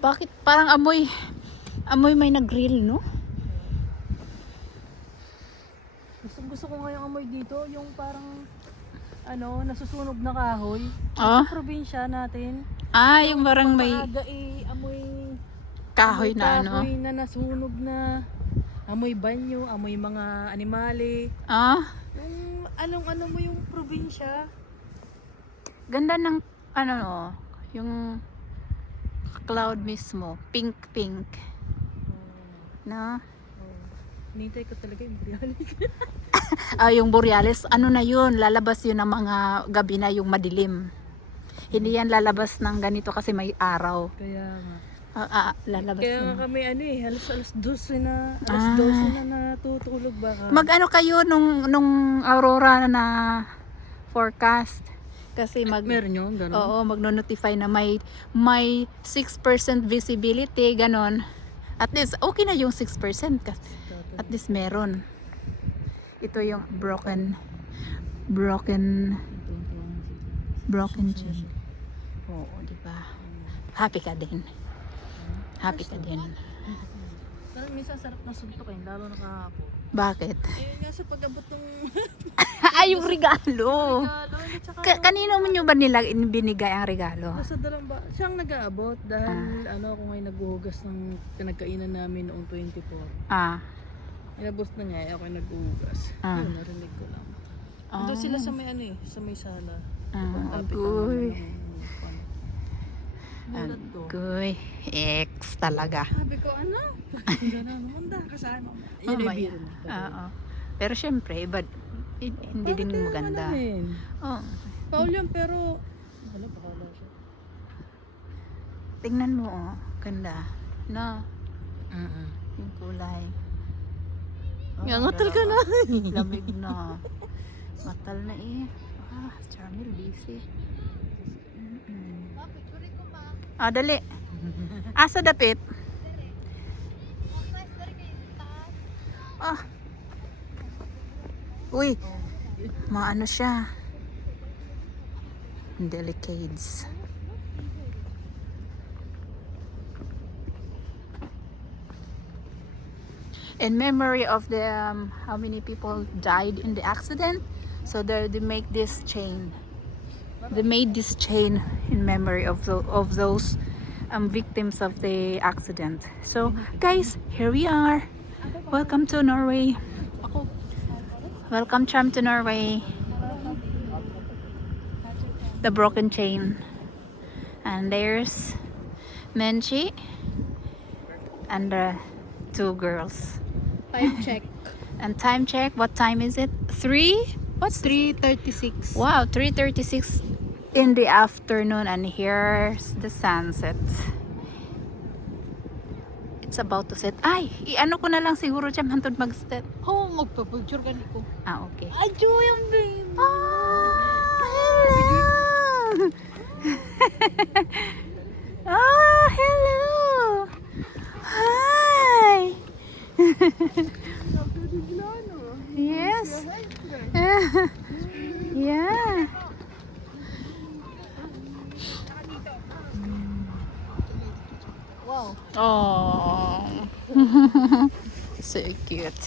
Bakit parang amoy may nag-grill, no? Gusto ko nga yung amoy dito, yung parang nasusunog na kahoy. Oh? Sa probinsya natin. Yung parang may Maaga amoy kahoy na ano. kahoy na nasunog na. Amoy banyo, amoy mga animale. Yung ano mo yung probinsya. Ganda ng yung cloud mismo, pink. Na? Hinintay ko talaga yung reality. Yung borealis, ano na yun, lalabas yun ng mga gabi na yung madilim. Hindi yan lalabas ng ganito kasi may araw. Kaya nga. Lalabas Kaya yun. nga kami alas 12 na, alas 12 na natutulog baka. Mag-ano kayo nung aurora na forecast? Kasi Meron yun, gano'n? Oo, magno-notify na may 6% visibility, ganon. At least, okay na yung 6% kasi at least meron. Ito yung broken chain. Oo, di ba? Happy ka din. Happy ka din. Parang minsan sarap ng suntukin, lalo na kahapon. Bakit? Ayun nga sa pag-abot ng Yung regalo. Kanino mo nyo ba nila binigay ang regalo? Basta dalang ba? Siyang nag-aabot dahil ako ngayon naghuhugas ng pinagkainan namin noong 24. Inabot na niya, ako yung nag-uhugas. Yun, narinig ko lang. Doon sila sa may sa may sala. Agoy. Agoy. Ex talaga. Sabi ko, gano'n naman kasama. Yun ay biro na. Oo. Pero syempre, hindi din maganda. Paul yan, pero wala, bakala siya. Tingnan mo, ganda. No? Yung kulay. Ngatal ka na. Lamig na. Matal na eh. Charmel, busy. Dali. Asa dapit? Uy. Maano siya. Delicades. In memory of the how many people died in the accident, so they make this chain. They made this chain in memory of those victims of the accident. So guys, here we are. Welcome to Norway. Welcome, Cham, to Norway. The broken chain. And there's Menchi and the two girls. Time check. And time check, what time is it? 3? What's 3:36. Wow, 3:36 in the afternoon, and here's the sunset. It's about to set. Ay, i-ano ko na lang siguro Cham hantod mag-set. Magpa-picture ka nito. Okay. Adyo yung baby. Hello. Hello. Hi. Yes. Yeah. Wow. Oh. So cute.